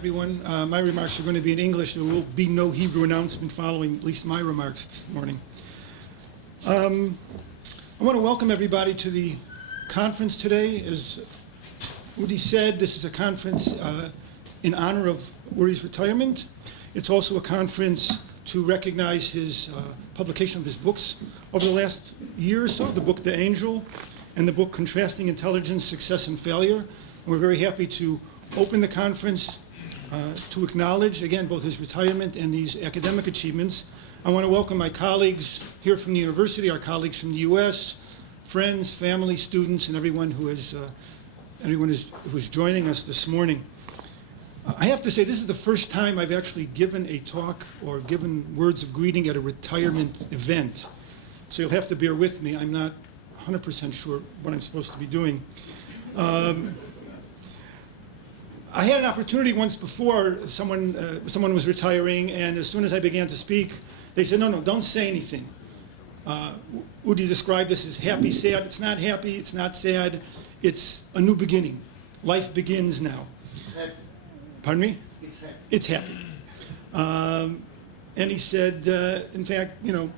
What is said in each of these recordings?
everyone. My remarks are going to be in English. There will be no Hebrew announcement following at least my remarks this morning. I want to welcome everybody to the conference today. As Udi said, this is a conference in honor of Uri's retirement. It's also a conference to recognize his publication of his books over the last year or so, the book The Angel and the book Contrasting Intelligence, Success and Failure. And we're very happy to open the conference to acknowledge, again, both his retirement and these academic achievements. I want to welcome my colleagues here from the university, our colleagues from the U.S., friends, family, students, and everyone who is joining us this morning. I have to say, this is the first time I've actually given a talk or given words of greeting at a retirement event. So you'll have to bear with me. I'm not 100% sure what I'm supposed to be doing. I had an opportunity once before, someone was retiring, and as soon as I began to speak, they said, no, don't say anything. Udi described this as happy, sad. It's not happy, it's not sad, it's a new beginning. Life begins now. Pardon me? It's happy. And he said, in fact, you know,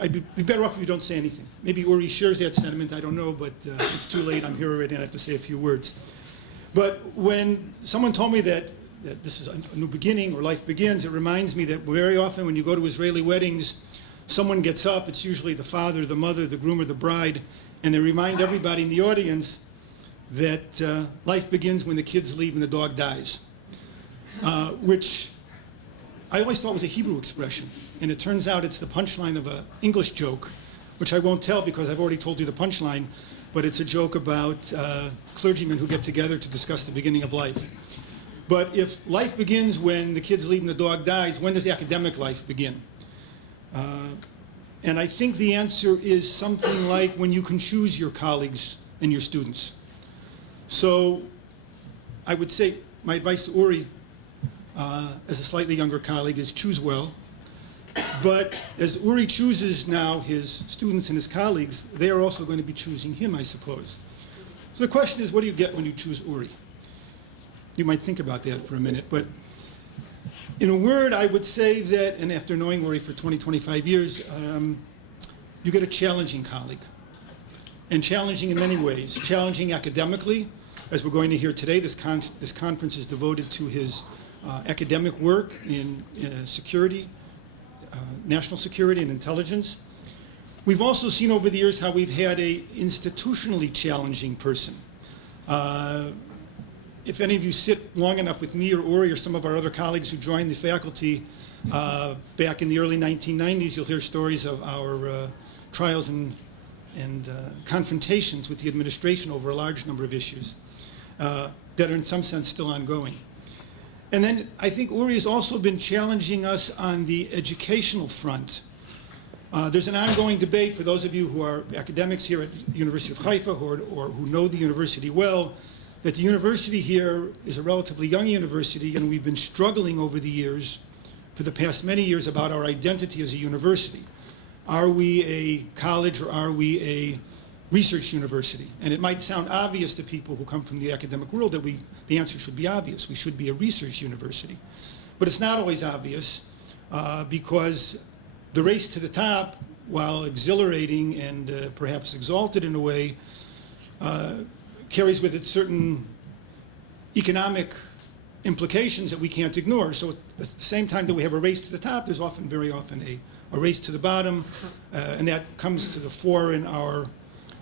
I'd be better off if you don't say anything. Maybe Uri shares that sentiment, I don't know, but it's too late. I'm here already and I have to say a few words. But when someone told me that this is a new beginning or life begins, it reminds me that very often when you go to Israeli weddings, someone gets up, it's usually the father, the mother, the groom, or the bride, and they remind everybody in the audience that life begins when the kids leave and the dog dies, which I always thought was a Hebrew expression. And it turns out it's the punchline of an English joke, which I won't tell because I've already told you the punchline, but it's a joke about clergymen who get together to discuss the beginning of life. But if life begins when the kids leave and the dog dies, when does academic life begin? And I think the answer is something like when you can choose your colleagues and your students. So I would say my advice to Uri, as a slightly younger colleague, is choose well. But as Uri chooses now his students and his colleagues, they are also going to be choosing him, I suppose. So the question is, what do you get when you choose Uri? You might think about that for a minute, but in a word, I would say that, and after knowing Uri for 20, 25 years, you get a challenging colleague. And challenging in many ways. Challenging academically, as we're going to hear today. This conference is devoted to his academic work in security, national security and intelligence. We've also seen over the years how we've had a institutionally challenging person. If any of you sit long enough with me or Uri or some of our other colleagues who joined the faculty back in the early 1990s, you'll hear stories of our trials and confrontations with the administration over a large number of issues that are in some sense still ongoing. And then I think Uri has also been challenging us on the educational front. There's an ongoing debate for those of you who are academics here at the University of Haifa or who know the university well, that the university here is a relatively young university, and we've been struggling over the years, for the past many years, about our identity as a university. Are we a college or are we a research university? And it might sound obvious to people who come from the academic world that the answer should be obvious. We should be a research university. But it's not always obvious because the race to the top, while exhilarating and perhaps exalted in a way, carries with it certain economic implications that we can't ignore. So at the same time that we have a race to the top, there's very often a race to the bottom, and that comes to the fore in our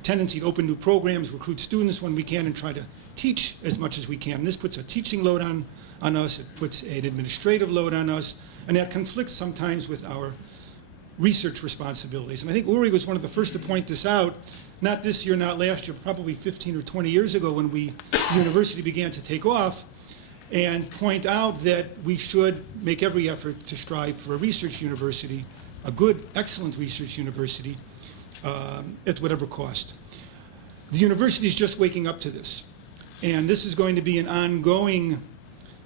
tendency to open new programs, recruit students when we can, and try to teach as much as we can. And this puts a teaching load on us, it puts an administrative load on us, and that conflicts sometimes with our research responsibilities. And I think Uri was one of the first to point this out, not this year, not last year, probably 15 or 20 years ago when the university began to take off, and point out that we should make every effort to strive for a research university, a good, excellent research university, at whatever cost. The university is just waking up to this. And this is going to be an ongoing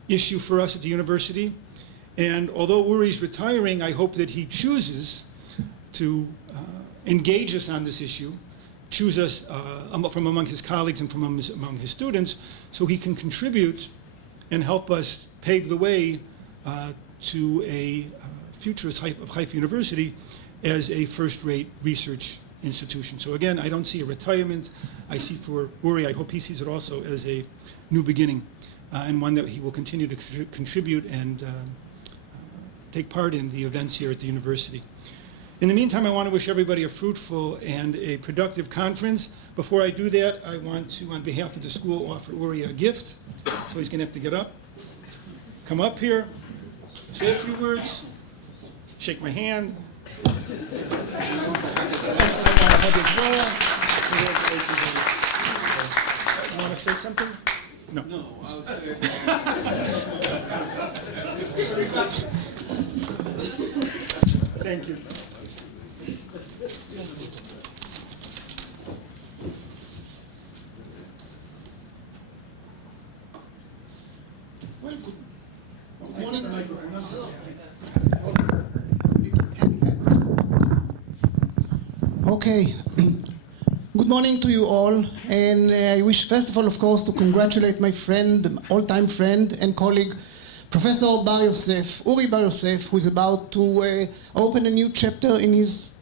issue for us at the university. And although Uri's retiring, I hope that he chooses to engage us on this issue, choose us from among his colleagues and from among his students, so he can contribute and help us pave the way to a future of Haifa University as a first-rate research institution. So again, I don't see a retirement. I see for Uri, I hope he sees it also as a new beginning and one that he will continue to contribute and take part in the events here at the university. In the meantime, I want to wish everybody a fruitful and a productive conference. Before I do that, I want to, on behalf of the school, offer Uri a gift. So he's going to have to get up, come up here, say a few words, shake my hand. You want to say something? No. No, I'll say Thank you. Well, good morning. Okay. Good morning to you all, and I wish first of all, of course, to congratulate my friend, all-time friend and colleague, Professor Bar Yosef, Uri Bar Yosef, who is about to open a new chapter in his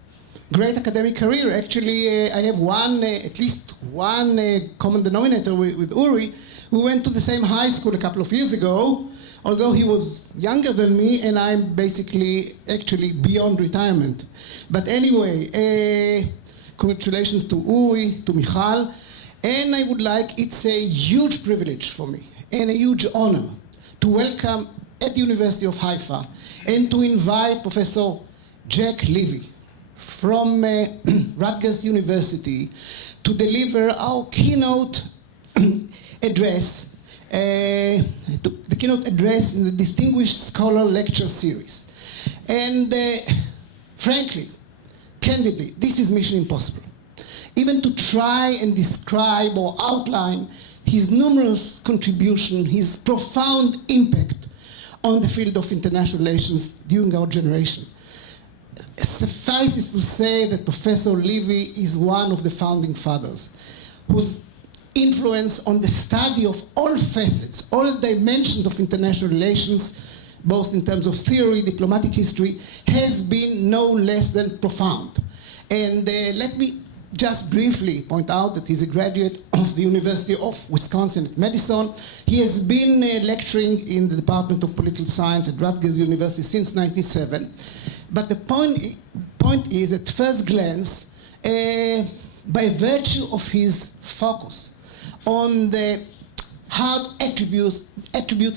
great academic career. Actually, I have at least one common denominator with Uri. We went to the same high school a couple of years ago, although he was younger than me, and I'm basically actually beyond retirement. But anyway, congratulations to Uri, to Michal, and I would like, it's a huge privilege for me and a huge honor to welcome at the University of Haifa and to invite Professor Jack Levy from Rutgers University to deliver our keynote address, the keynote address in the Distinguished Scholar Lecture Series. And frankly, candidly, this is mission impossible. Even to try and describe or outline his numerous contributions, his profound impact on the field of international relations during our generation. Suffices to say that Professor Levy is one of the founding fathers whose influence on the study of all facets, all dimensions of international relations, both in terms of theory, diplomatic history, has been no less than profound. And let me just briefly point out that he's a graduate of the University of Wisconsin at Madison. He has been lecturing in the Department of Political Science at Rutgers University since 1997. But the point is, at first glance, by virtue of his focus on the hard attributes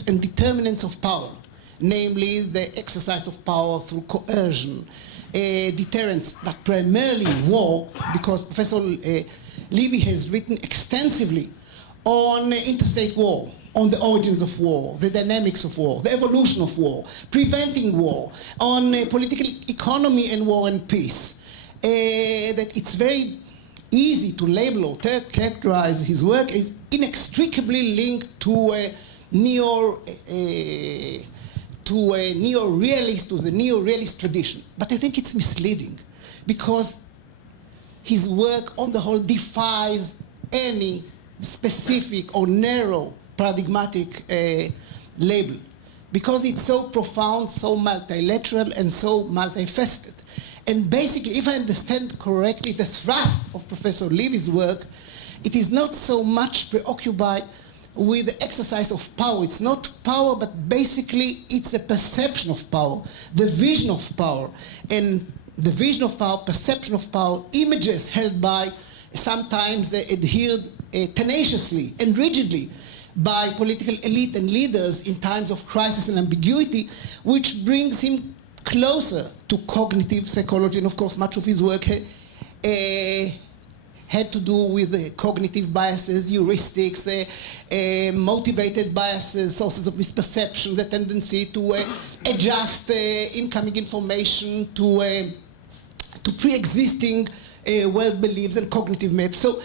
and determinants of power, namely the exercise of power through coercion, deterrence, but primarily war, because Professor Levy has written extensively on interstate war, on the origins of war, the dynamics of war, the evolution of war, preventing war, on political economy and war and peace. That it's very easy to label or characterize his work as inextricably linked to a neo-realist tradition. But I think it's misleading, because his work on the whole defies any specific or narrow paradigmatic label, because it's so profound, so multilateral, and so multifaceted. And basically, if I understand correctly, the thrust of Professor Levy's work, it is not so much preoccupied with the exercise of power. It's not power, but basically it's a perception of power, the vision of power. And the vision of power, perception of power, images held by, sometimes adhered tenaciously and rigidly by political elite and leaders in times of crisis and ambiguity, which brings him closer to cognitive psychology. And of course, much of his work had to do with cognitive biases, heuristics, motivated biases, sources of misperception, the tendency to adjust incoming information to pre-existing world beliefs and cognitive maps. So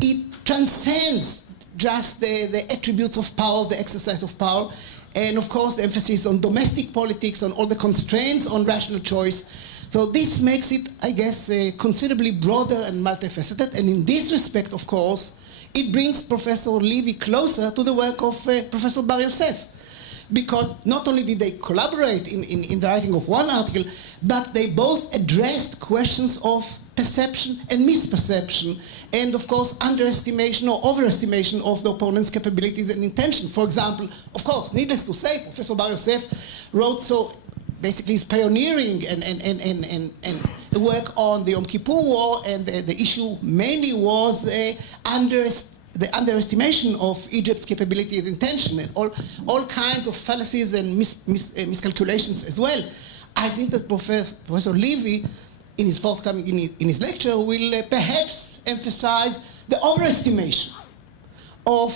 it transcends just the attributes of power, the exercise of power, and of course the emphasis on domestic politics, on all the constraints on rational choice. So this makes it, I guess, considerably broader and multifaceted. And in this respect, of course, it brings Professor Levy closer to the work of Professor Bar Yosef, because not only did they collaborate in the writing of one article, but they both addressed questions of perception and misperception, and of course underestimation or overestimation of the opponent's capabilities and intention. For example, of course, needless to say, Professor Bar Yosef wrote so basically his pioneering and work on the Yom Kippur War, and the issue mainly was the underestimation of Egypt's capability and intention, and all kinds of fallacies and miscalculations as well. I think that Professor Levy, in his forthcoming in his lecture, will perhaps emphasize the overestimation of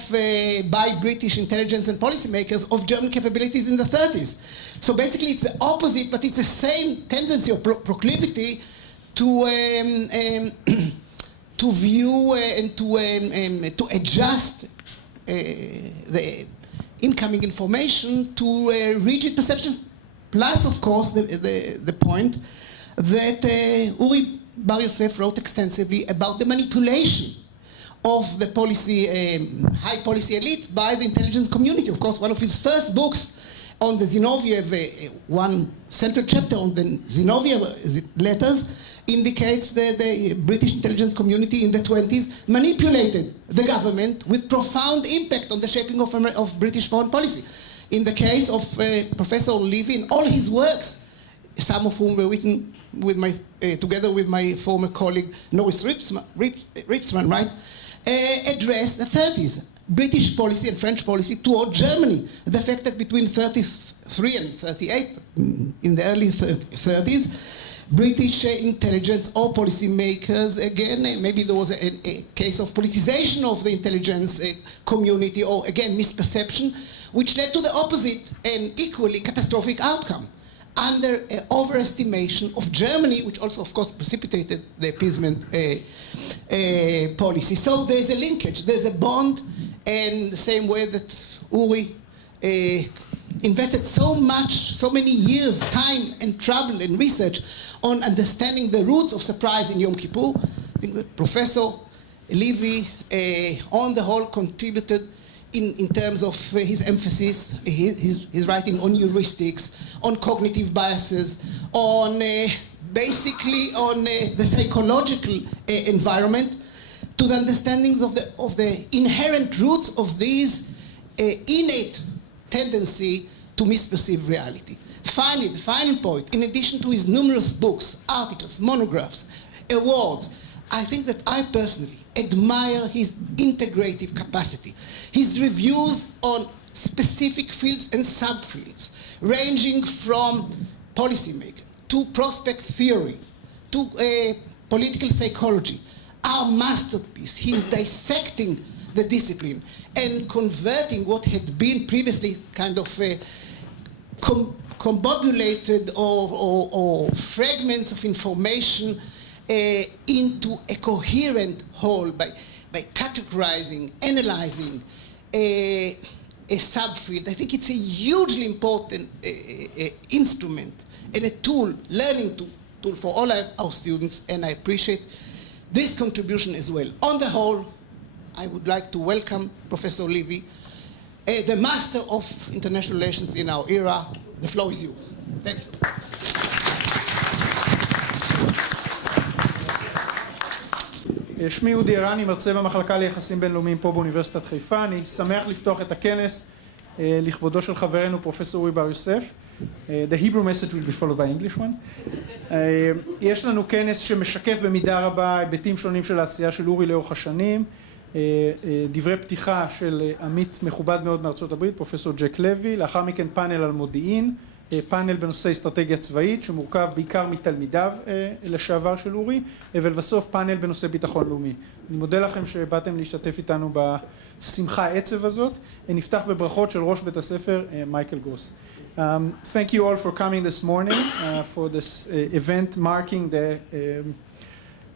by British intelligence and policymakers of German capabilities in the 30s. So basically, it's the opposite, but it's the same tendency or proclivity to view and to adjust the incoming information to rigid perception. Plus, of course, the point that Uri Bar Yosef wrote extensively about the manipulation of the policy, high policy elite by the intelligence community. Of course, one of his first books on the Zinoviev, one central chapter on the Zinoviev letters, indicates that the British intelligence community in the 20s manipulated the government with profound impact on the shaping of British foreign policy. In the case of Professor Levy, in all his works, some of whom were written with together with my former colleague Norris Ripsman, right, addressed the 30s. British policy and French policy toward Germany. The fact that between 33 and 38, in the early 30s, British intelligence or policymakers, again, maybe there was a case of politicization of the intelligence community, or again, misperception, which led to the opposite and equally catastrophic outcome. Under overestimation of Germany, which also, of course, precipitated the appeasement policy. So there's a linkage, there's a bond, and the same way that Uri invested so many years, time and trouble and research on understanding the roots of surprise in Yom Kippur, I think that Professor Levy, on the whole, contributed in terms of his emphasis, his writing on heuristics, on cognitive biases, on basically on the psychological environment, to the understandings of the inherent roots of these innate tendency to misperceive reality. Finally, the final point, in addition to his numerous books, articles, monographs, awards, I think that I personally admire his integrative capacity. His reviews on specific fields and subfields, ranging from policymaking to prospect theory to political psychology, are masterpiece. He's dissecting the discipline and converting what had been previously kind of combobulated or fragments of information into a coherent whole by categorizing, analyzing a subfield. I think it's a hugely important instrument and a tool, learning tool for all our students, and I appreciate this contribution as well. On the whole, I would like to welcome Professor Levy, the master of international relations in our era. The floor is yours. Thank you. שמי אודי ערני, מרצה במחלקה ליחסים בינלאומיים פה באוניברסיטת חיפה. אני שמח לפתוח את הכנס לכבודו של חברנו פרופסור אורי בר יוסף. The Hebrew message will be followed by English one. יש לנו כנס שמשקף במידה רבה היבטים שונים של העשייה של אורי לאורך השנים. דברי פתיחה של עמית מכובד מאוד מארצות הברית, פרופסור ג'ק לוי. לאחר מכן פאנל על מודיעין, פאנל בנושא אסטרטגיה צבאית שמורכב בעיקר מתלמידיו לשעבר של אורי, ולבסוף פאנל בנושא ביטחון לאומי. אני מודה לכם שבאתם להשתתף איתנו בשמחה העצב הזאת. נפתח בברכות של ראש בית הספר מייקל גרוס. Thank you all for coming this morning for this event marking the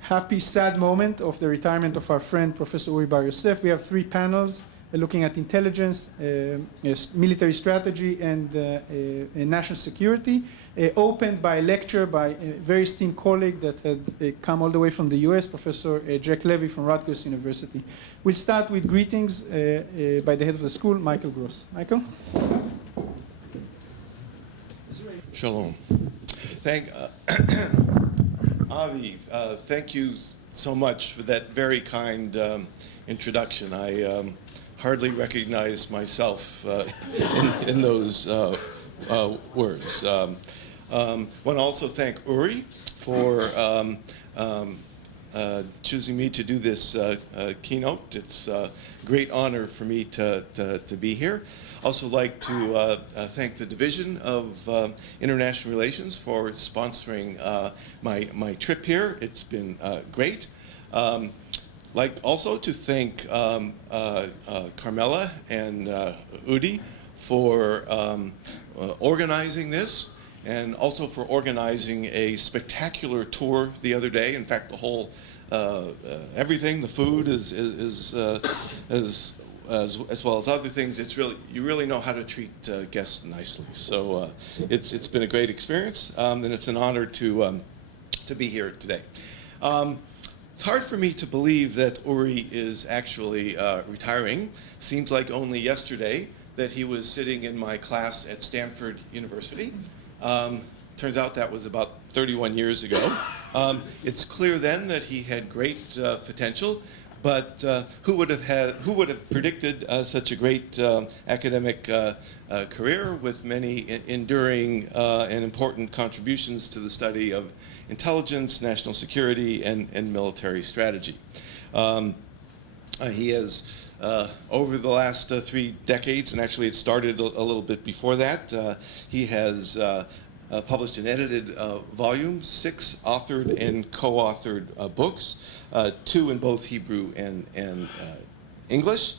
happy, sad moment of the retirement of our friend Professor Uri Bar Yosef. We have three panels looking at intelligence, military strategy, and national security, opened by a lecture by a very esteemed colleague that had come all the way from the US, Professor Jack Levy from Rutgers University. We'll start with greetings by the head of the school, Michael Gross. Michael? Shalom. Avi, thank you so much for that very kind introduction. I hardly recognize myself in those words. Want to also thank Uri for choosing me to do this keynote. It's a great honor for me to be here. Also like to thank the Division of International Relations for sponsoring my trip here. It's been great. Like also to thank Carmela and Udi for organizing this, and also for organizing a spectacular tour the other day. In fact, the whole everything, the food as well as other things, it's really, you really know how to treat guests nicely. So it's been a great experience, and it's an honor to be here today. It's hard for me to believe that Uri is actually retiring. Seems like only yesterday that he was sitting in my class at Stanford University. Turns out that was about 31 years ago. It's clear then that he had great potential, but who would have predicted such a great academic career with many enduring and important contributions to the study of intelligence, national security, and military strategy. He has, over the last 3 decades, and actually it started a little bit before that, he has published and edited volumes, 6 authored and co-authored books, 2 in both Hebrew and English,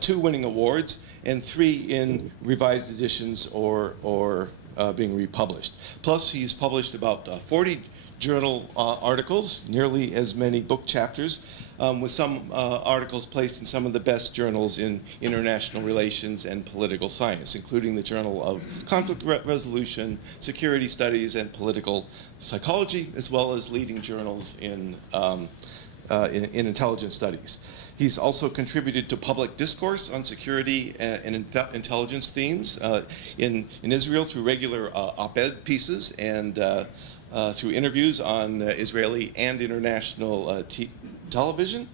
2 winning awards, and 3 in revised editions or being republished. Plus, he's published about 40 journal articles, nearly as many book chapters, with some articles placed in some of the best journals in international relations and political science, including the Journal of Conflict Resolution, Security Studies, and Political Psychology, as well as leading journals in intelligence studies. He's also contributed to public discourse on security and intelligence themes in Israel through regular op-ed pieces and through interviews on Israeli and international television,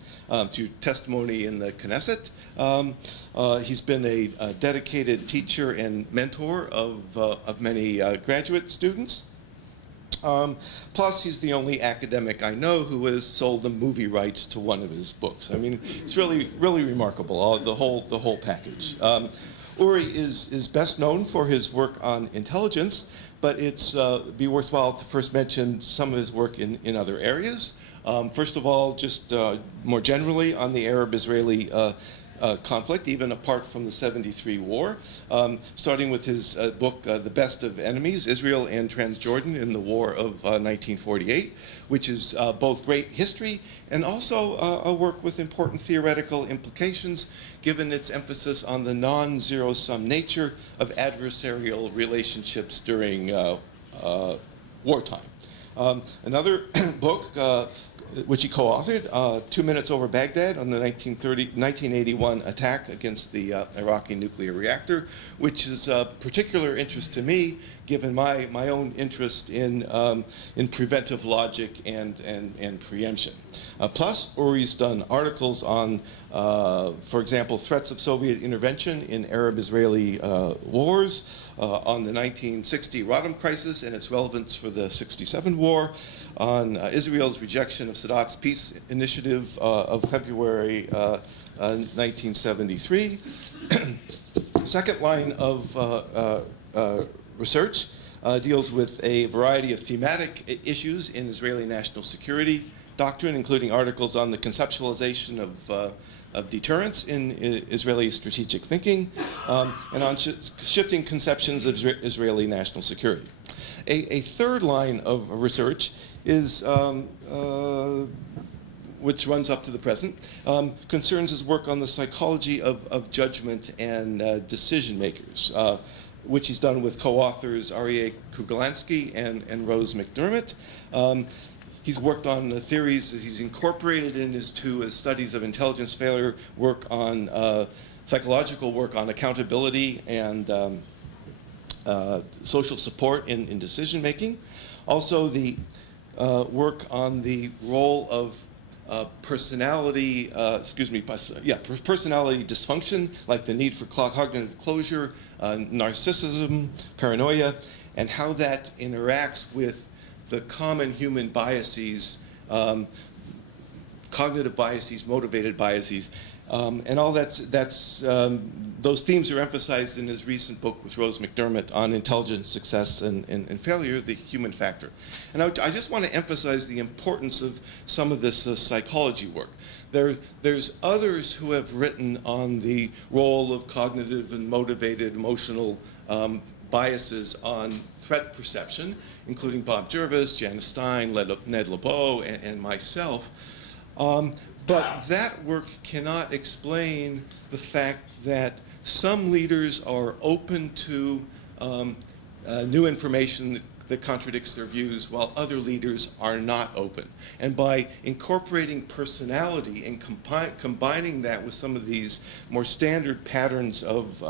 through testimony in the Knesset. He's been a dedicated teacher and mentor of many graduate students. Plus, he's the only academic I know who has sold the movie rights to one of his books. I mean, it's really remarkable, the whole package. Uri is best known for his work on intelligence, but it's be worthwhile to first mention some of his work in other areas. First of all, just more generally on the Arab-Israeli conflict, even apart from the '73 war, starting with his book, The Best of Enemies, Israel and Transjordan in the War of 1948, which is both great history and also a work with important theoretical implications, given its emphasis on the non-zero-sum nature of adversarial relationships during wartime. Another book, which he co-authored, 2 Minutes Over Baghdad, on the 1981 attack against the Iraqi nuclear reactor, which is of particular interest to me, given my own interest in preventive logic and preemption. Plus, Uri's done articles on, for example, threats of Soviet intervention in Arab-Israeli wars, on the 1960 Rodham crisis and its relevance for the '67 war, on Israel's rejection of Sadat's peace initiative of February 1973. Second line of research deals with a variety of thematic issues in Israeli national security doctrine, including articles on the conceptualization of deterrence in Israeli strategic thinking, and on shifting conceptions of Israeli national security. A third line of research is, which runs up to the present, concerns his work on the psychology of judgment and decision makers, which he's done with co-authors Aryeh Kuglansky and Rose McDermott. He's worked on the theories that he's incorporated into his studies of intelligence failure, work on psychological work on accountability and social support in decision making. Also, the work on the role of personality dysfunction, like the need for cognitive closure, narcissism, paranoia, and how that interacts with the common human biases, cognitive biases, motivated biases, and all those themes are emphasized in his recent book with Rose McDermott on intelligence, success, and failure, the human factor. And I just want to emphasize the importance of some of this psychology work. There's others who have written on the role of cognitive and motivated emotional biases on threat perception, including Bob Jervis, Janice Stein, Ned LeBeau, and myself. But that work cannot explain the fact that some leaders are open to new information that contradicts their views, while other leaders are not open. And by incorporating personality and combining that with some of these more standard patterns of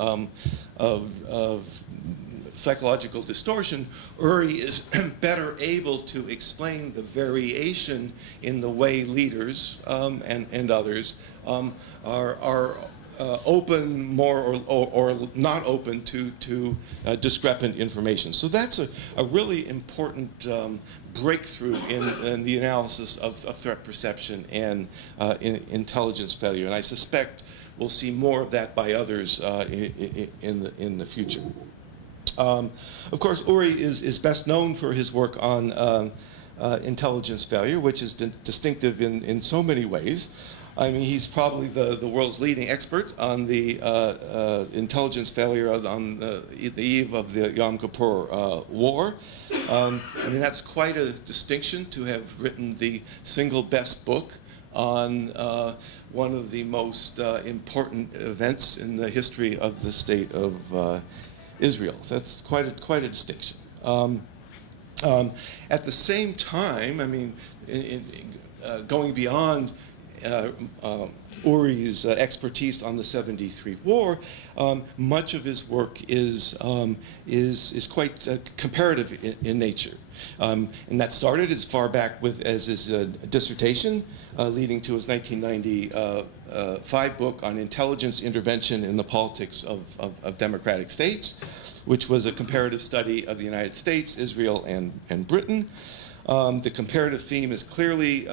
psychological distortion, Uri is better able to explain the variation in the way leaders and others are open more or not open to discrepant information. So that's a really important breakthrough in the analysis of threat perception and intelligence failure. And I suspect we'll see more of that by others in the future. Of course, Uri is best known for his work on intelligence failure, which is distinctive in so many ways. I mean, he's probably the world's leading expert on the intelligence failure on the eve of the Yom Kippur War. I mean, that's quite a distinction to have written the single best book on one of the most important events in the history of the state of Israel. So that's quite a distinction. At the same time, I mean, going beyond Uri's expertise on the 73 war, much of his work is quite comparative in nature. And that started as far back as his dissertation, leading to his 1995 book on intelligence intervention in the politics of democratic states, which was a comparative study of the United States, Israel, and Britain. The comparative theme is clearly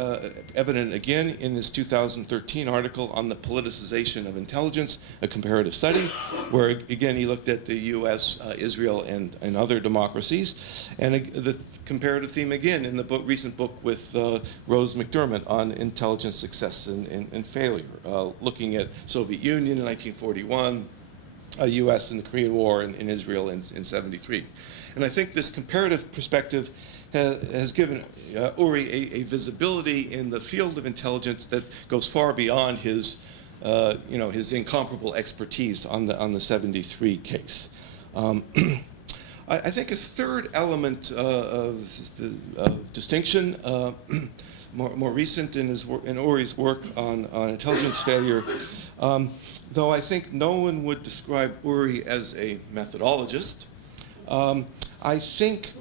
evident again in this 2013 article on the politicization of intelligence, a comparative study, where again he looked at the US, Israel, and other democracies. And the comparative theme again in the recent book with Rose McDermott on intelligence success and failure, looking at Soviet Union in 1941, US in the Korean War, and Israel in 73. And I think this comparative perspective has given Uri a visibility in the field of intelligence that goes far beyond his incomparable expertise on the 73 case. I think a third element of distinction, more recent in Uri's work on intelligence failure, though I think no one would describe Uri as a methodologist. I think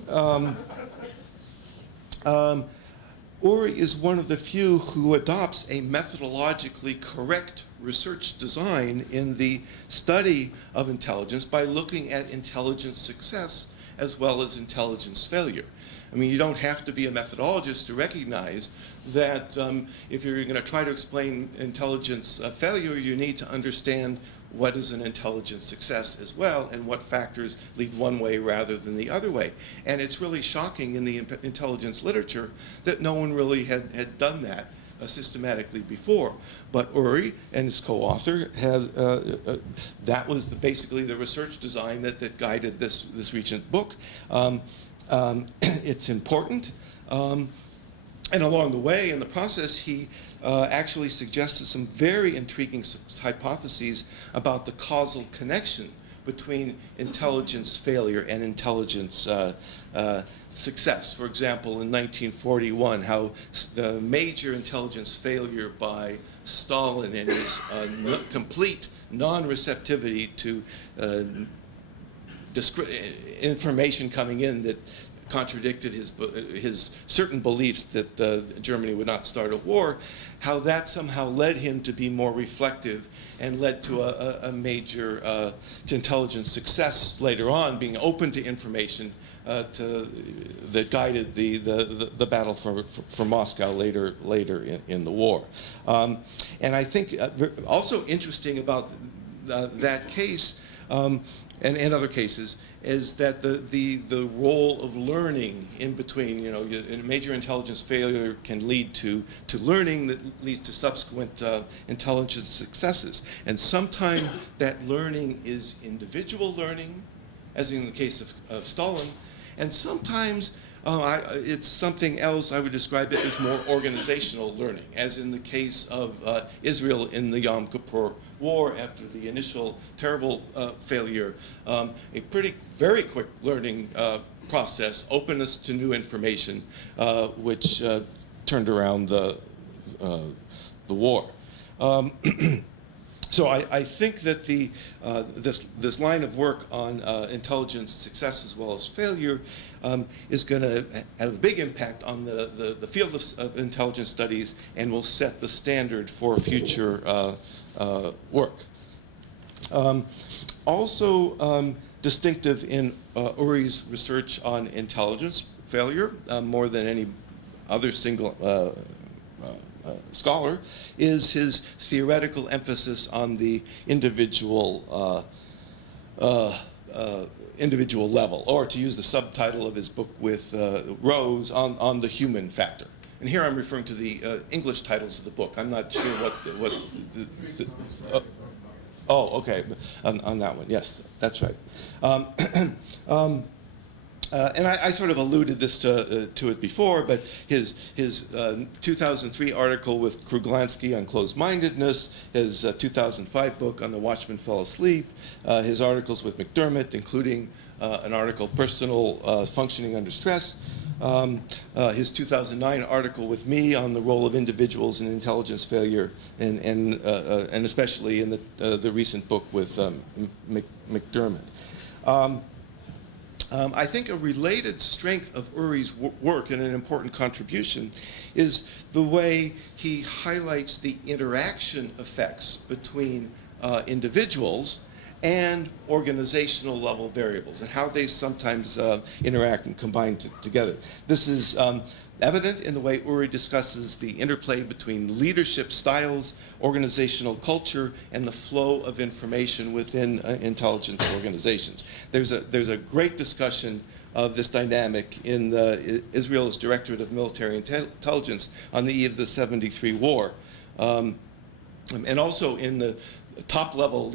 Uri is one of the few who adopts a methodologically correct research design in the study of intelligence by looking at intelligence success as well as intelligence failure. I mean, you don't have to be a methodologist to recognize that if you're going to try to explain intelligence failure, you need to understand what is an intelligence success as well, and what factors lead one way rather than the other way. And it's really shocking in the intelligence literature that no one really had done that systematically before. But Uri and his co-author had, that was basically the research design that guided this recent book. It's important. And along the way, in the process, he actually suggested some very intriguing hypotheses about the causal connection between intelligence failure and intelligence success. For example, in 1941, how the major intelligence failure by Stalin and his complete non-receptivity to information coming in that contradicted his certain beliefs that Germany would not start a war, how that somehow led him to be more reflective and led to a major to intelligence success later on, being open to information that guided the battle for Moscow later in the war. And I think also interesting about that case and other cases is that the role of learning in between, you know, a major intelligence failure can lead to learning that leads to subsequent intelligence successes. And sometimes that learning is individual learning, as in the case of Stalin, and sometimes it's something else. I would describe it as more organizational learning, as in the case of Israel in the Yom Kippur War after the initial terrible failure. A very quick learning process, openness to new information, which turned around the war. So I think that this line of work on intelligence success as well as failure is going to have a big impact on the field of intelligence studies and will set the standard for future work. Also distinctive in Uri's research on intelligence failure, more than any other single scholar, is his theoretical emphasis on the individual level, or to use the subtitle of his book with Rose, on the human factor. And here I'm referring to the English titles of the book. I'm not sure what oh, okay, on that one, yes, that's right. And I sort of alluded this to it before, but his 2003 article with Kruglansky on Closemindedness, his 2005 book on The Watchman Fell Asleep, his articles with McDermott, including an article, Personal Functioning Under Stress, his 2009 article with me on the role of individuals in intelligence failure, and especially in the recent book with McDermott. I think a related strength of Uri's work and an important contribution is the way he highlights the interaction effects between individuals and organizational level variables and how they sometimes interact and combine together. This is evident in the way Uri discusses the interplay between leadership styles, organizational culture, and the flow of information within intelligence organizations. There's a great discussion of this dynamic in Israel's Directorate of Military Intelligence on the eve of the 73 war, and also in the top-level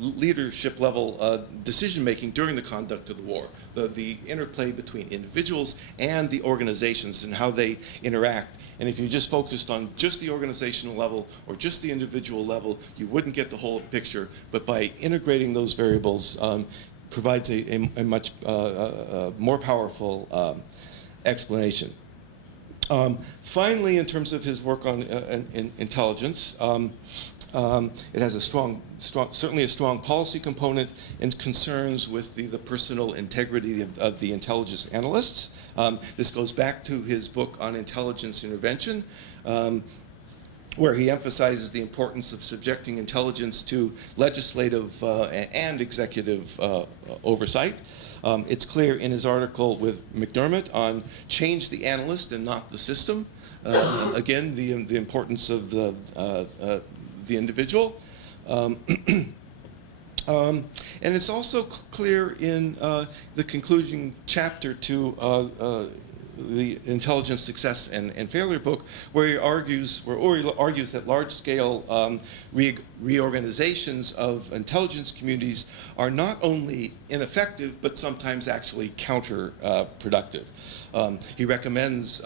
leadership level decision-making during the conduct of the war, the interplay between individuals and the organizations and how they interact. And if you just focused on just the organizational level or just the individual level, you wouldn't get the whole picture. But by integrating those variables, provides a much more powerful explanation. Finally, in terms of his work on intelligence, it has certainly a strong policy component and concerns with the personal integrity of the intelligence analysts. This goes back to his book on intelligence intervention, where he emphasizes the importance of subjecting intelligence to legislative and executive oversight. It's clear in his article with McDermott on change the analyst and not the system. Again, the importance of the individual. And it's also clear in the concluding chapter to the Intelligence Success and Failure book, where Uri argues that large-scale reorganizations of intelligence communities are not only ineffective, but sometimes actually counterproductive. He recommends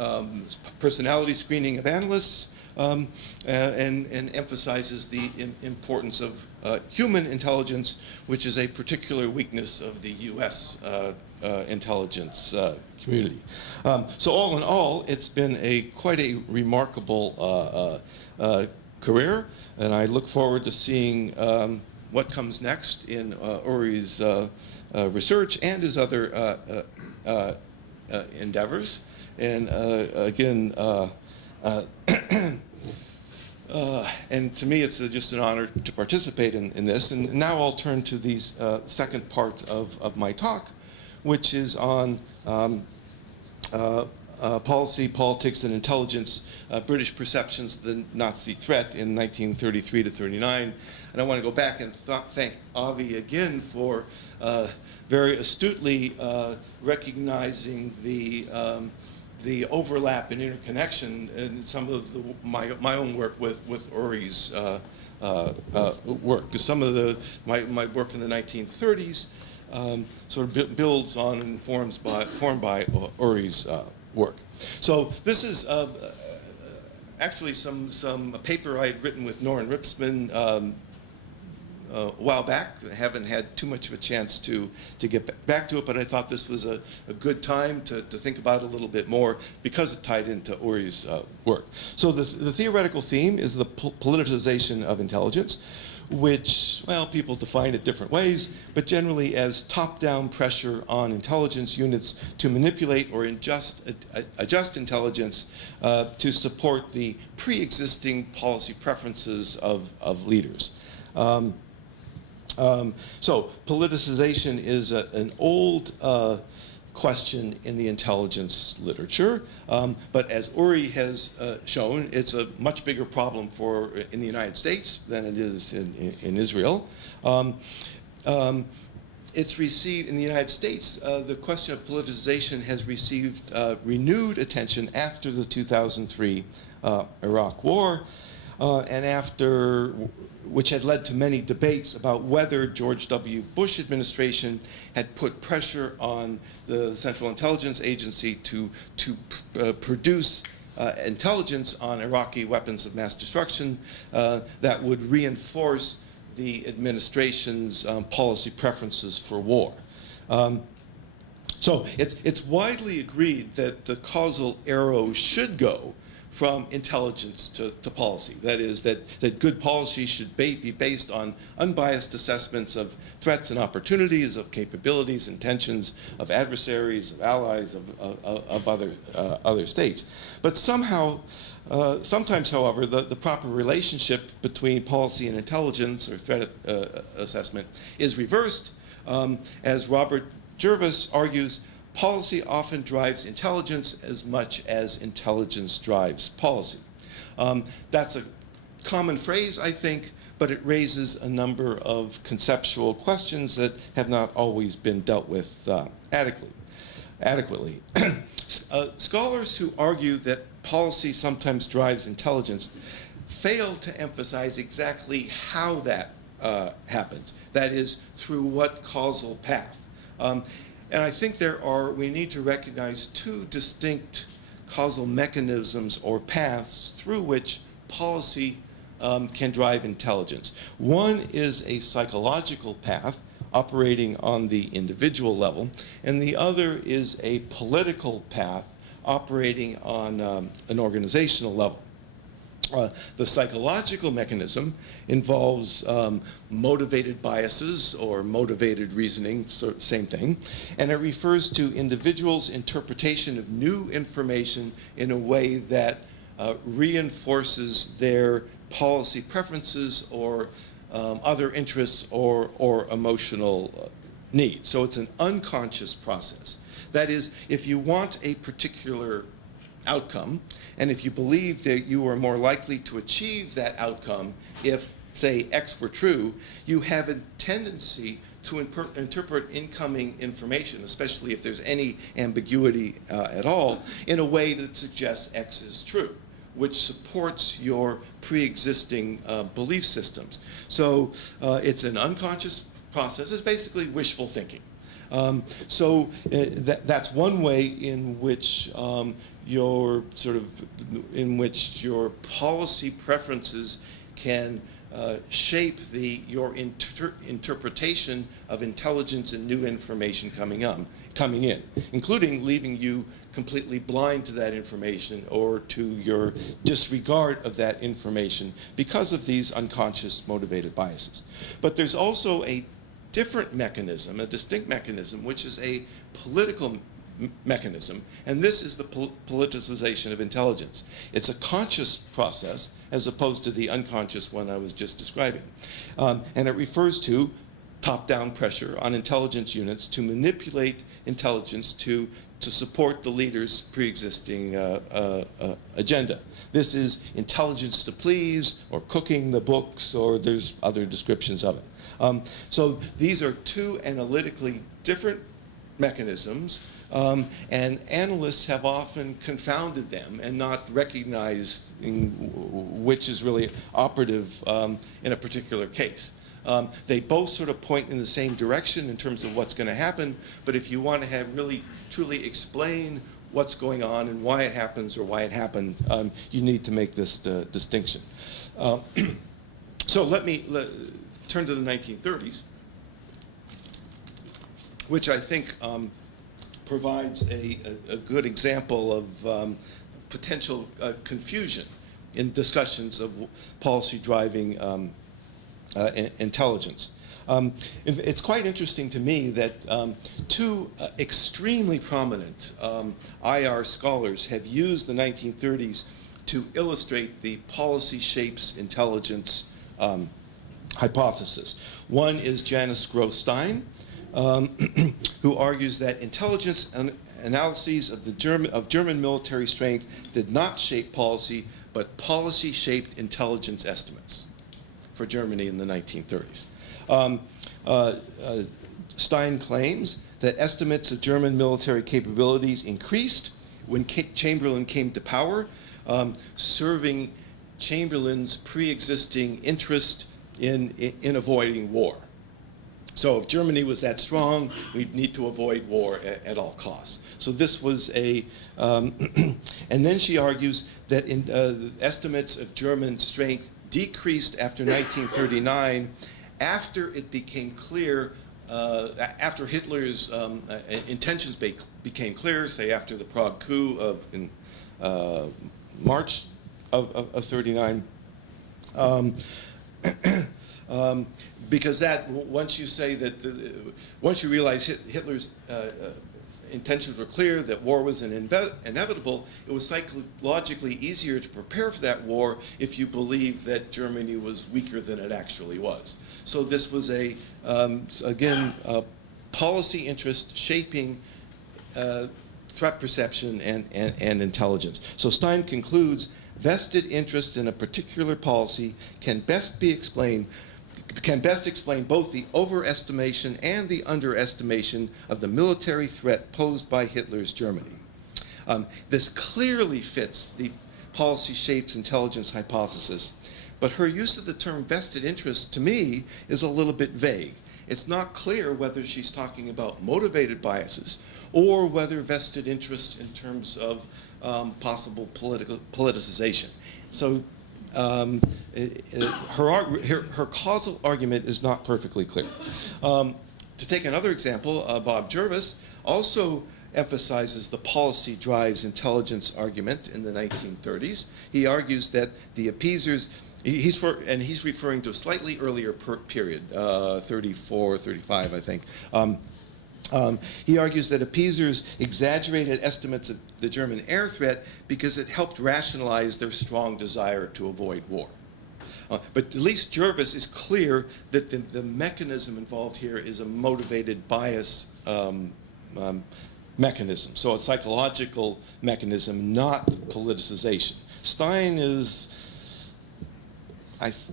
personality screening of analysts, and emphasizes the importance of human intelligence, which is a particular weakness of the U.S. Intelligence community. So all in all, it's been quite a remarkable career, and I look forward to seeing what comes next in Uri's research and his other endeavors. And again, and to me, it's just an honor to participate in this. And now I'll turn to the second part of my talk, which is on policy, politics, and intelligence, British perceptions of the Nazi threat in 1933 to 39. And I want to go back and thank Avi again for very astutely recognizing the overlap and interconnection in some of my own work with Uri's work. Because some of my work in the 1930s sort of builds on and formed by Uri's work. So this is actually some paper I had written with Norrin Ripsman a while back. I haven't had too much of a chance to get back to it, but I thought this was a good time to think about it a little bit more because it tied into Uri's work. So the theoretical theme is the politicization of intelligence, which, well, people define it different ways, but generally as top-down pressure on intelligence units to manipulate or adjust intelligence to support the pre-existing policy preferences of leaders. So politicization is an old question in the intelligence literature, but as Uri has shown, it's a much bigger problem in the United States than it is in Israel. It's received in the United States, the question of politicization has received renewed attention after the 2003 Iraq War, and after which had led to many debates about whether George W. Bush administration had put pressure on the Central Intelligence Agency to produce intelligence on Iraqi weapons of mass destruction that would reinforce the administration's policy preferences for war. So it's widely agreed that the causal arrow should go from intelligence to policy. That is, that good policy should be based on unbiased assessments of threats and opportunities, of capabilities, intentions of adversaries, of allies, of other states. But somehow, sometimes, however, the proper relationship between policy and intelligence or threat assessment is reversed. As Robert Jervis argues, policy often drives intelligence as much as intelligence drives policy. That's a common phrase, I think, but it raises a number of conceptual questions that have not always been dealt with adequately. Scholars who argue that policy sometimes drives intelligence fail to emphasize exactly how that happens. That is, through what causal path. And I think we need to recognize two distinct causal mechanisms or paths through which policy can drive intelligence. One is a psychological path operating on the individual level, and the other is a political path operating on an organizational level. The psychological mechanism involves motivated biases or motivated reasoning, same thing, and it refers to individuals' interpretation of new information in a way that reinforces their policy preferences or other interests or emotional needs. So it's an unconscious process. That is, if you want a particular outcome, and if you believe that you are more likely to achieve that outcome if, say, X were true, you have a tendency to interpret incoming information, especially if there's any ambiguity at all, in a way that suggests X is true, which supports your pre-existing belief systems. So it's an unconscious process. It's basically wishful thinking. That's one way in which your policy preferences can shape your interpretation of intelligence and new information coming in, including leaving you completely blind to that information or to your disregard of that information because of these unconscious motivated biases. But there's also a different mechanism, a distinct mechanism, which is a political mechanism, and this is the politicization of intelligence. It's a conscious process as opposed to the unconscious one I was just describing. And it refers to top-down pressure on intelligence units to manipulate intelligence to support the leader's pre-existing agenda. This is intelligence to please, or cooking the books, or there's other descriptions of it. So these are two analytically different mechanisms, and analysts have often confounded them and not recognized which is really operative in a particular case. They both sort of point in the same direction in terms of what's going to happen, but if you want to have really truly explain what's going on and why it happens or why it happened, you need to make this distinction. So let me turn to the 1930s, which I think provides a good example of potential confusion in discussions of policy driving intelligence. It's quite interesting to me that two extremely prominent IR scholars have used the 1930s to illustrate the policy shapes intelligence hypothesis. One is Janice Gross-Stein, who argues that intelligence analyses of German military strength did not shape policy, but policy shaped intelligence estimates for Germany in the 1930s. Stein claims that estimates of German military capabilities increased when Chamberlain came to power, serving Chamberlain's pre-existing interest in avoiding war. So if Germany was that strong, we'd need to avoid war at all costs. So this was a, and then she argues that estimates of German strength decreased after 1939, after it became clear, after Hitler's intentions became clear, say after the Prague coup in March of 39. Because that, once you say that, once you realize Hitler's intentions were clear, that war was inevitable, it was psychologically easier to prepare for that war if you believed that Germany was weaker than it actually was. So this was a, again, policy interest shaping threat perception and intelligence. So Stein concludes, vested interest in a particular policy can best explain both the overestimation and the underestimation of the military threat posed by Hitler's Germany. This clearly fits the policy shapes intelligence hypothesis, but her use of the term vested interest, to me, is a little bit vague. It's not clear whether she's talking about motivated biases or whether vested interests in terms of possible politicization. So her causal argument is not perfectly clear. To take another example, Bob Jervis also emphasizes the policy drives intelligence argument in the 1930s. He argues that the appeasers, and he's referring to a slightly earlier period, 34, 35, I think. He argues that appeasers exaggerated estimates of the German air threat because it helped rationalize their strong desire to avoid war. But at least Jervis is clear that the mechanism involved here is a motivated bias mechanism. So a psychological mechanism, not politicization. Stein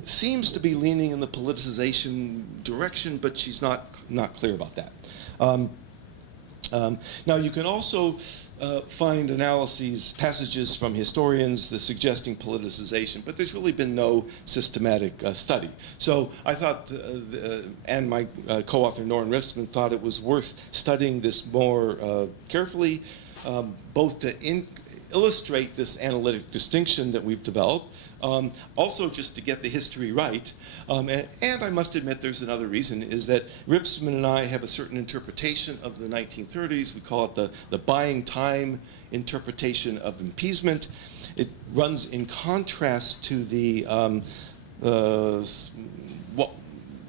seems to be leaning in the politicization direction, but she's not clear about that. Now you can also find passages from historians suggesting politicization, but there's really been no systematic study. So I thought, and my co-author Norman Ripsman thought it was worth studying this more carefully, both to illustrate this analytic distinction that we've developed, also just to get the history right. And I must admit there's another reason, is that Ripsman and I have a certain interpretation of the 1930s. We call it the buying time interpretation of appeasement. It runs in contrast to the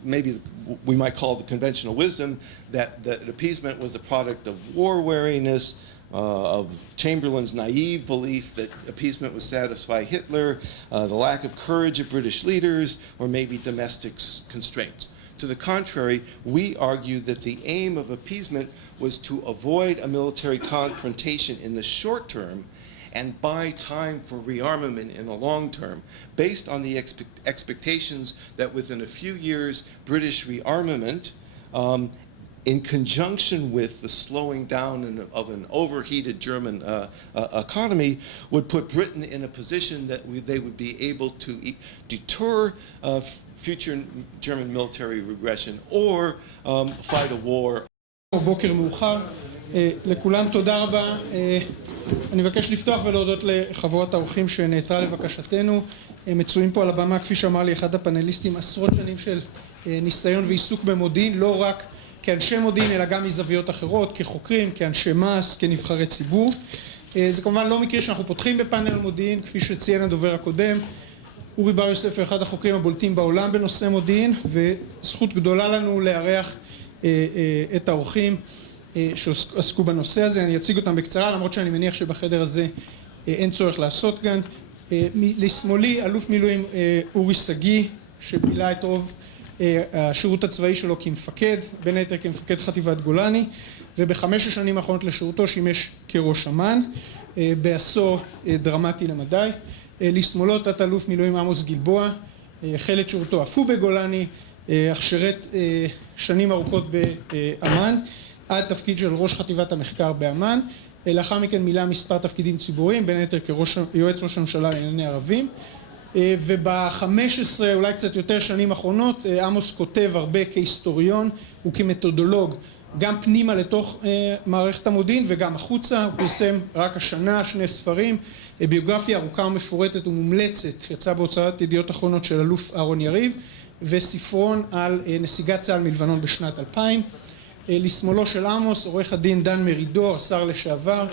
maybe we might call the conventional wisdom that appeasement was the product of war weariness, of Chamberlain's naive belief that appeasement would satisfy Hitler, the lack of courage of British leaders, or maybe domestic constraints. To the contrary, we argue that the aim of appeasement was to avoid a military confrontation in the short term and buy time for rearmament in the long term, based on the expectations that within a few years, British rearmament, in conjunction with the slowing down of an overheated German economy, would put Britain in a position that they would be able to deter future German military regression or fight a war. בוקר מאוחר, לכולם תודה רבה. אני מבקש לפתוח ולהודות לחבורת האורחים שנעתרה לבקשתנו. מצויים פה על הבמה, כפי שאמר לי אחד הפאנליסטים, עשרות שנים של ניסיון ועיסוק במודיעין, לא רק כאנשי מודיעין אלא גם מזוויות אחרות, כחוקרים, כאנשי מס, כנבחרי ציבור. זה כמובן לא מקרה שאנחנו פותחים בפאנל מודיעין, כפי שציין הדובר הקודם. אורי בר יוסף הוא אחד החוקרים הבולטים בעולם בנושא מודיעין, וזכות גדולה לנו לארח את האורחים שעסקו בנושא הזה. אני אציג אותם בקצרה, למרות שאני מניח שבחדר הזה אין צורך לעשות כאן. לשמאלי אלוף מילואים אורי שגיא, שבילה את רוב השירות הצבאי שלו כמפקד, בין היתר כמפקד חטיבת גולני, ובחמש השנים האחרונות לשירותו שימש כראש אמ"ן, בעשור דרמטי למדי. לשמאלו תת אלוף מילואים עמוס גלבוע, החל את שירותו אף הוא בגולני, אך שירת שנים ארוכות באמ"ן, עד תפקיד של ראש חטיבת המחקר באמ"ן. לאחר מכן מילא מספר תפקידים ציבוריים, בין היתר כיועץ ראש הממשלה לענייני ערבים. וב-15 אולי קצת יותר שנים האחרונות עמוס כותב הרבה כהיסטוריון וכמתודולוג, גם פנימה לתוך מערכת המודיעין וגם החוצה. הוא פרסם רק השנה 2 ספרים, ביוגרפיה ארוכה ומפורטת ומומלצת שיצאה בהוצאת ידיעות אחרונות של אלוף אהרון יריב, וספרון על נסיגת צה"ל מלבנון בשנת 2000. לשמאלו של עמוס עורך הדין דן מרידור, השר לשעבר.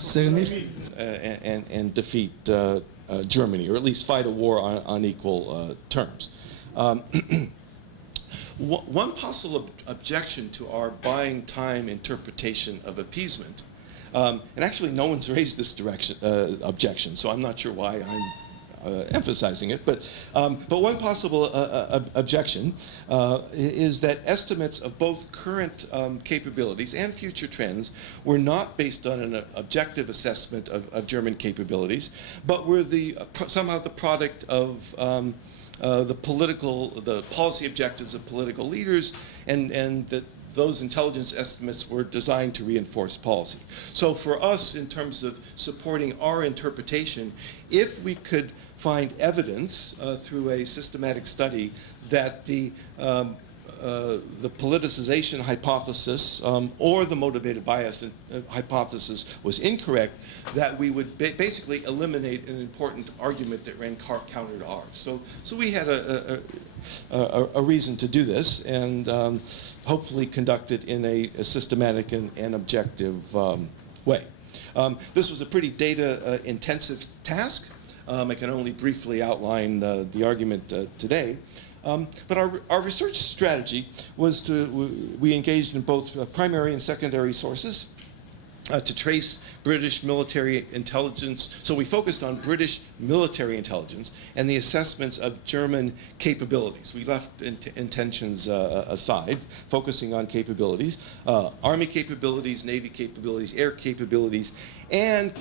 סרן מיל. And defeat Germany, or at least fight a war on equal terms. One possible objection to our buying time interpretation of appeasement, and actually no one's raised this objection, so I'm not sure why I'm emphasizing it, but one possible objection is that estimates of both current capabilities and future trends were not based on an objective assessment of German capabilities, but were somehow the product of the policy objectives of political leaders, and that those intelligence estimates were designed to reinforce policy. So for us, in terms of supporting our interpretation, if we could find evidence through a systematic study that the politicization hypothesis or the motivated bias hypothesis was incorrect, that we would basically eliminate an important argument that ran counter to ours. So we had a reason to do this, and hopefully conduct it in a systematic and objective way. This was a pretty data-intensive task. I can only briefly outline the argument today. But our research strategy was we engaged in both primary and secondary sources to trace British military intelligence. So we focused on British military intelligence and the assessments of German capabilities. We left intentions aside, focusing on capabilities, Army capabilities, Navy capabilities, air capabilities, and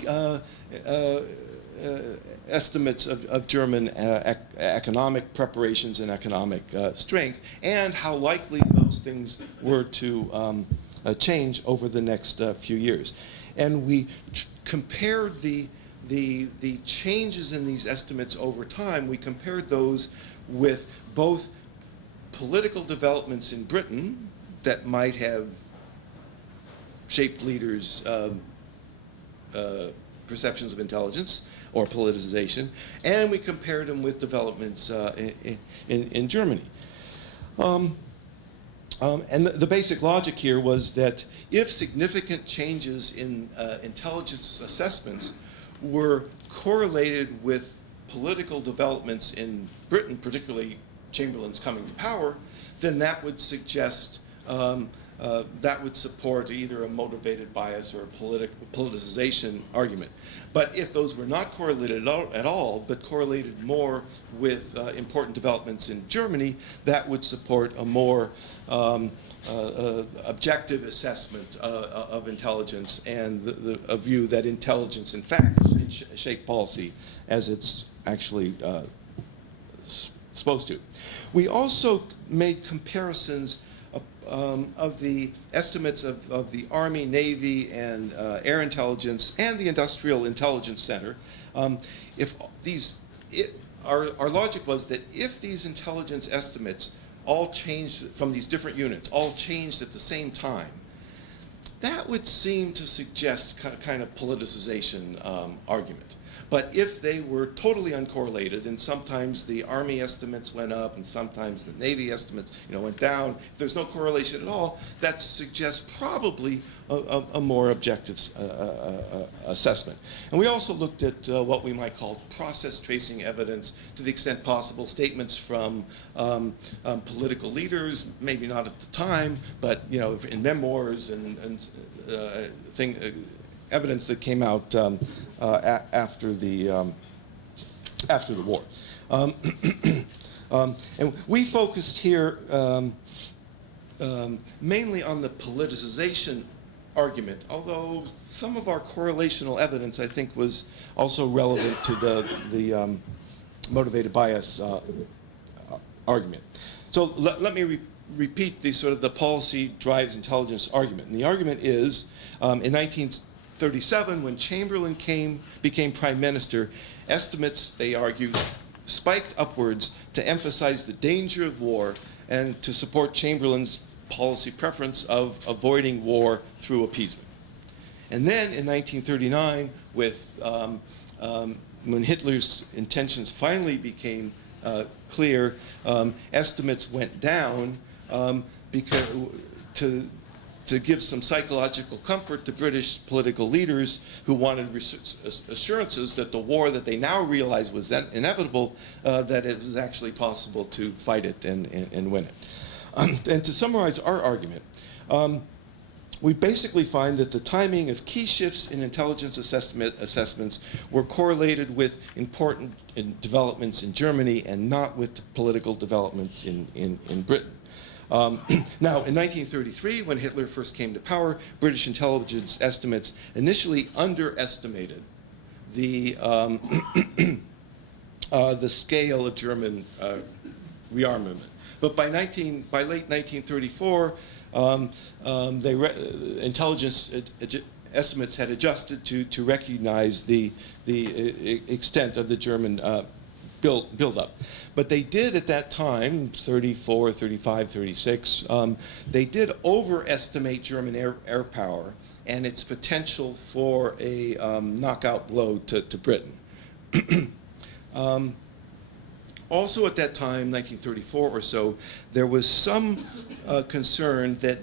estimates of German economic preparations and economic strength, and how likely those things were to change over the next few years. And we compared the changes in these estimates over time. We compared those with both political developments in Britain that might have shaped leaders' perceptions of intelligence or politicization, and we compared them with developments in Germany. And the basic logic here was that if significant changes in intelligence assessments were correlated with political developments in Britain, particularly Chamberlain's coming to power, then that would suggest that would support either a motivated bias or a politicization argument. But if those were not correlated at all, but correlated more with important developments in Germany, that would support a more objective assessment of intelligence and a view that intelligence, in fact, should shape policy as it's actually supposed to. We also made comparisons of the estimates of the Army, Navy, and Air Intelligence, and the Industrial Intelligence Center. Our logic was that if these intelligence estimates all changed from these different units, all changed at the same time, that would seem to suggest kind of politicization argument. But if they were totally uncorrelated, and sometimes the Army estimates went up, and sometimes the Navy estimates went down, if there's no correlation at all, that suggests probably a more objective assessment. And we also looked at what we might call process tracing evidence, to the extent possible, statements from political leaders, maybe not at the time, but in memoirs and evidence that came out after the war. And we focused here mainly on the politicization argument, although some of our correlational evidence, I think, was also relevant to the motivated bias argument. So let me repeat the sort of the policy drives intelligence argument. And the argument is, in 1937, when Chamberlain became prime minister, estimates, they argue, spiked upwards to emphasize the danger of war and to support Chamberlain's policy preference of avoiding war through appeasement. And then in 1939, when Hitler's intentions finally became clear, estimates went down because to give some psychological comfort to British political leaders who wanted assurances that the war that they now realized was inevitable, that it was actually possible to fight it and win it. And to summarize our argument, we basically find that the timing of key shifts in intelligence assessments were correlated with important developments in Germany and not with political developments in Britain. Now, in 1933, when Hitler first came to power, British intelligence estimates initially underestimated the scale of German rearmament. But by late 1934, intelligence estimates had adjusted to recognize the extent of the German build-up. But they did at that time, 34, 35, 36, they did overestimate German air power and its potential for a knockout blow to Britain. Also at that time, 1934 or so, there was some concern that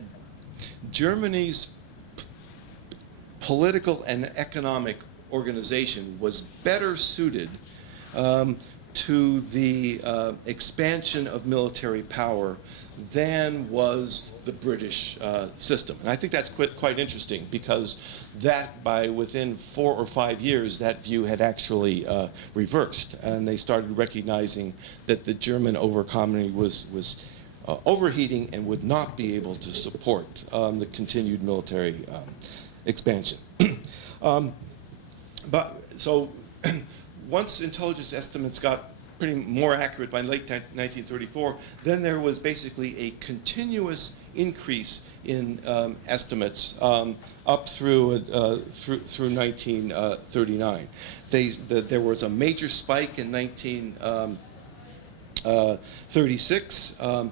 Germany's political and economic organization was better suited to the expansion of military power than was the British system. And I think that's quite interesting, because that within 4 or 5 years, that view had actually reversed. And they started recognizing that the German overeconomy was overheating and would not be able to support the continued military expansion. So once intelligence estimates got pretty more accurate by late 1934, then there was basically a continuous increase in estimates up through 1939. There was a major spike in 1936, a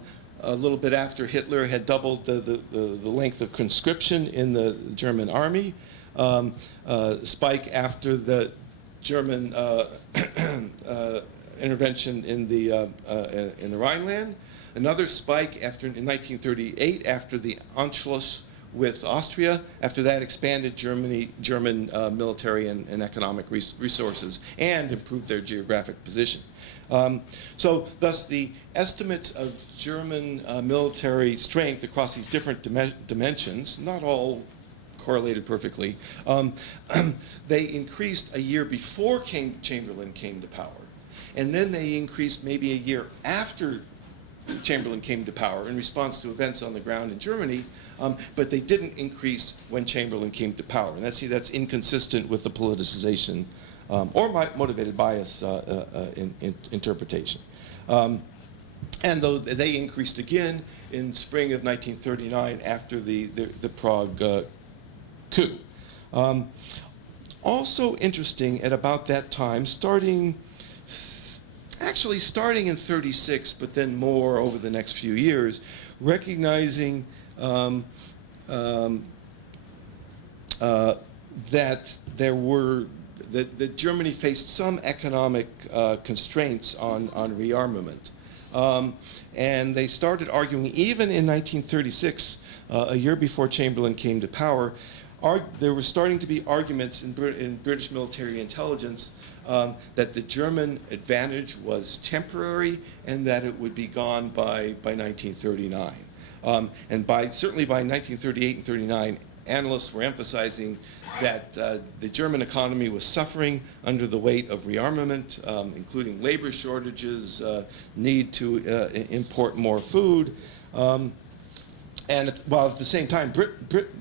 little bit after Hitler had doubled the length of conscription in the German army, spike after the German intervention in the Rhineland, another spike in 1938 after the Anschluss with Austria. After that, expanded German military and economic resources and improved their geographic position. So thus the estimates of German military strength across these different dimensions, not all correlated perfectly, they increased a year before Chamberlain came to power. And then they increased maybe a year after Chamberlain came to power in response to events on the ground in Germany, but they didn't increase when Chamberlain came to power. And that's inconsistent with the politicization or motivated bias interpretation. And though they increased again in spring of 1939 after the Prague coup. Also interesting at about that time, starting in 36, but then more over the next few years, recognizing that that Germany faced some economic constraints on rearmament. And they started arguing, even in 1936, a year before Chamberlain came to power, there were starting to be arguments in British military intelligence that the German advantage was temporary and that it would be gone by 1939. And certainly by 1938 and 39, analysts were emphasizing that the German economy was suffering under the weight of rearmament, including labor shortages, need to import more food. And while at the same time,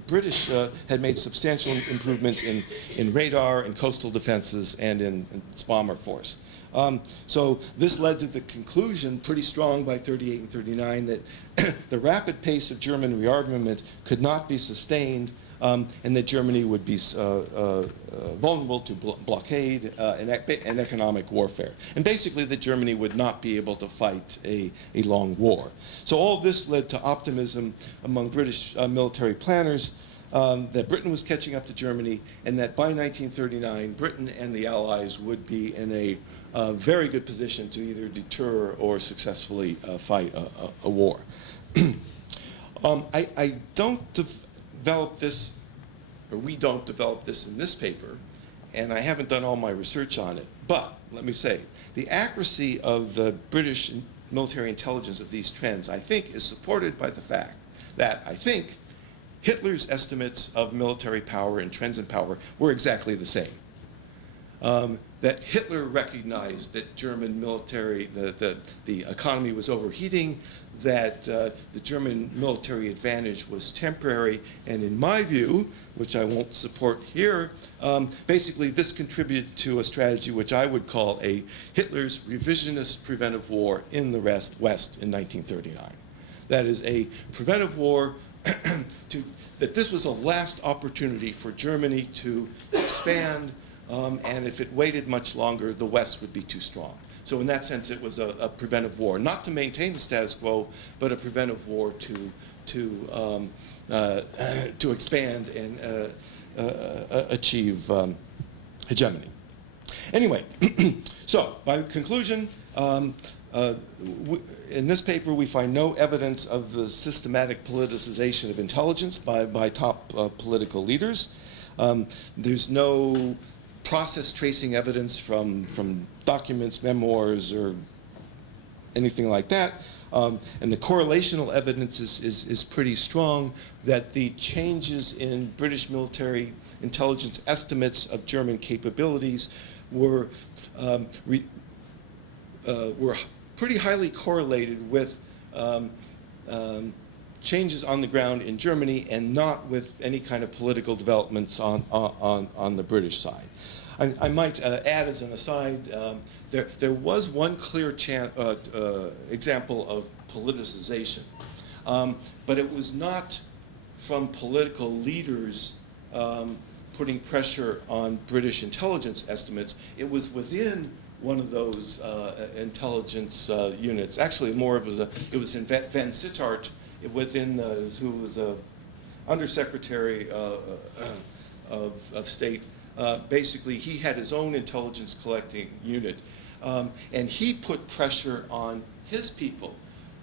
British had made substantial improvements in radar and coastal defenses and in its bomber force. So this led to the conclusion, pretty strong by 38 and 39, that the rapid pace of German rearmament could not be sustained, and that Germany would be vulnerable to blockade and economic warfare. And basically that Germany would not be able to fight a long war. So all this led to optimism among British military planners that Britain was catching up to Germany, and that by 1939, Britain and the Allies would be in a very good position to either deter or successfully fight a war. I don't develop this, or we don't develop this in this paper, and I haven't done all my research on it, but let me say, the accuracy of the British military intelligence of these trends, I think, is supported by the fact that I think Hitler's estimates of military power and trends in power were exactly the same. That Hitler recognized that German military, the economy was overheating, that the German military advantage was temporary, and in my view, which I won't support here, basically this contributed to a strategy which I would call a Hitler's revisionist preventive war in the West in 1939. That is a preventive war that this was a last opportunity for Germany to expand, and if it waited much longer, the West would be too strong. So in that sense, it was a preventive war, not to maintain the status quo, but a preventive war to expand and achieve hegemony. Anyway, so by conclusion, in this paper, we find no evidence of the systematic politicization of intelligence by top political leaders. There's no process tracing evidence from documents, memoirs, or anything like that. And the correlational evidence is pretty strong that the changes in British military intelligence estimates of German capabilities were pretty highly correlated with changes on the ground in Germany and not with any kind of political developments on the British side. I might add as an aside, there was one clear example of politicization, but it was not from political leaders putting pressure on British intelligence estimates. It was within one of those intelligence units. Actually, it was in Van Sittart, within who was a undersecretary of state. Basically, he had his own intelligence collecting unit, and he put pressure on his people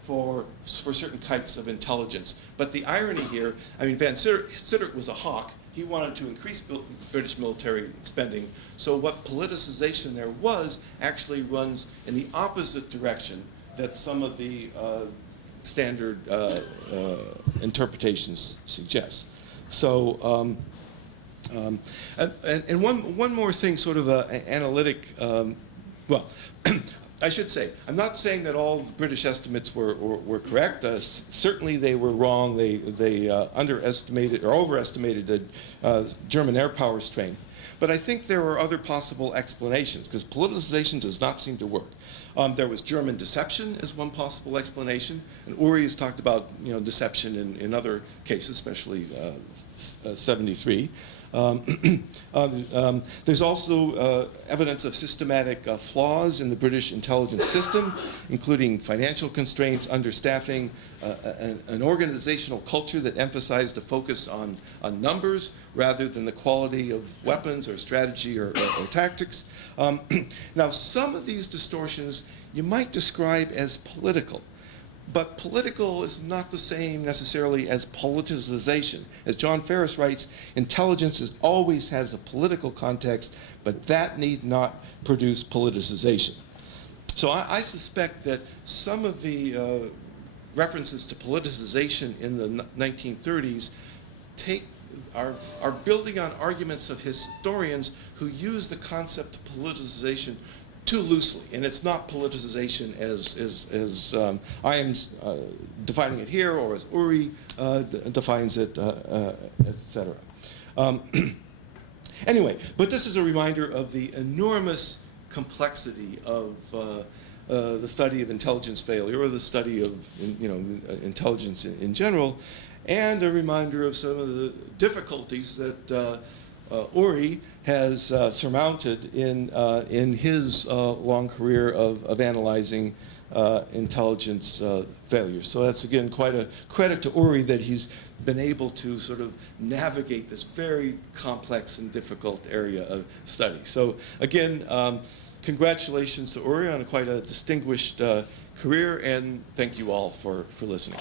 for certain types of intelligence. But the irony here, I mean, Van Sittert was a hawk. He wanted to increase British military spending. So what politicization there was actually runs in the opposite direction that some of the standard interpretations suggest. So, and one more thing, sort of analytic, well, I should say, I'm not saying that all British estimates were correct. Certainly they were wrong. They underestimated or overestimated the German air power strength. But I think there are other possible explanations, because politicization does not seem to work. There was German deception as one possible explanation, and Uri has talked about deception in other cases, especially 73. There's also evidence of systematic flaws in the British intelligence system, including financial constraints, understaffing, an organizational culture that emphasized a focus on numbers rather than the quality of weapons or strategy or tactics. Now, some of these distortions you might describe as political. But political is not the same necessarily as politicization. As John Ferris writes, intelligence always has a political context, but that need not produce politicization. So I suspect that some of the references to politicization in the 1930s are building on arguments of historians who use the concept of politicization too loosely, and it's not politicization as I am defining it here, or as Uri defines it, etc. Anyway, but this is a reminder of the enormous complexity of the study of intelligence failure, or the study of intelligence in general, and a reminder of some of the difficulties that Uri has surmounted in his long career of analyzing intelligence failures. So that's, again, quite a credit to Uri that he's been able to sort of navigate this very complex and difficult area of study. So again, congratulations to Uri on quite a distinguished career, and thank you all for listening.